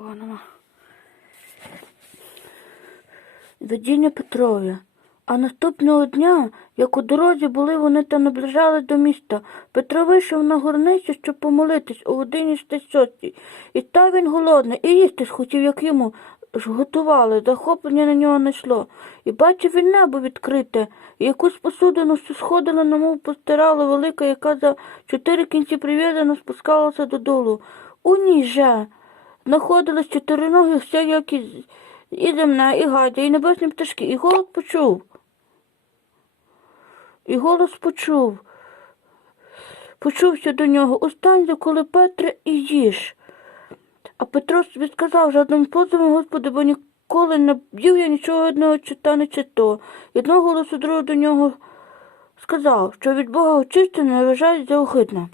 нікого нема. Видіння Петрові. А наступного дня, як у дорозі були вони та наближались до міста, Петро вийшов на горницю, щоб помолитись у годині стості. І та він голодний, і їсти схотів, як йому ж готували, захоплення на нього не йшло. І бачив він небо відкрите, і якусь посудину, що сходила, немов постирала велика, яка за чотири кінці прив'язано спускалася додолу. У ній же знаходились чотириногі всякі і земна, і гадя, і небесні пташки, і голос почув. І голос почув. Почувся до нього. Устань, коли Петре, і їж. А Петро собі сказав жадним позовом, Господи, бо ніколи не б'ю я нічого одного чи та не чи то. Одного голосу другого до нього сказав, що від Бога очищено вважають за огидне.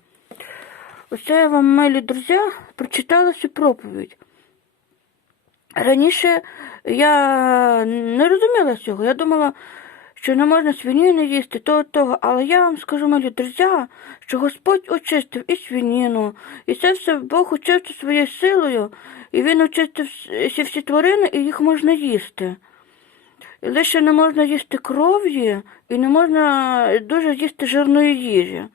Оце я вам, милі друзі, прочитала цю проповідь. Раніше я не розуміла цього. Я думала, що не можна свинину їсти, того, того. Але я вам скажу, милі друзі, що Господь очистив і свинину, і це все Бог очистив своєю силою, і Він очистив всі всі тварини, і їх можна їсти. І Лише не можна їсти кров'ї і не можна дуже їсти жирної їжі.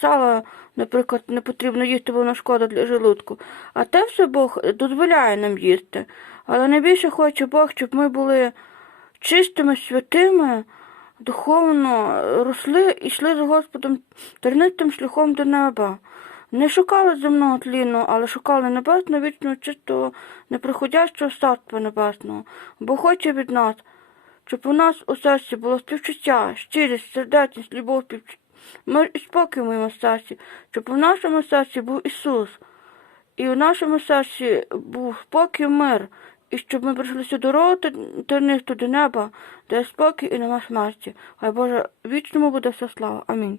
Сало, наприклад, не потрібно їсти, бо воно шкода для желудку. А те все Бог дозволяє нам їсти. Але найбільше хоче Бог, щоб ми були чистими, святими, духовно росли і йшли за Господом тернистим шляхом до неба. Не шукали земного тліну, але шукали небесного, вічного, чистого, неприходящого царства небесного. Бо хоче від нас, щоб у нас у серці було співчуття, щирість, сердечність, любов, співчуття, мир і спокій в моєму серці, щоб у нашому серці був Ісус, і у нашому серці був спокій, мир, і щоб ми прийшли цю дорогу тернисту до неба, де спокій і нема смерті. Хай Боже, вічному буде вся слава. Амінь.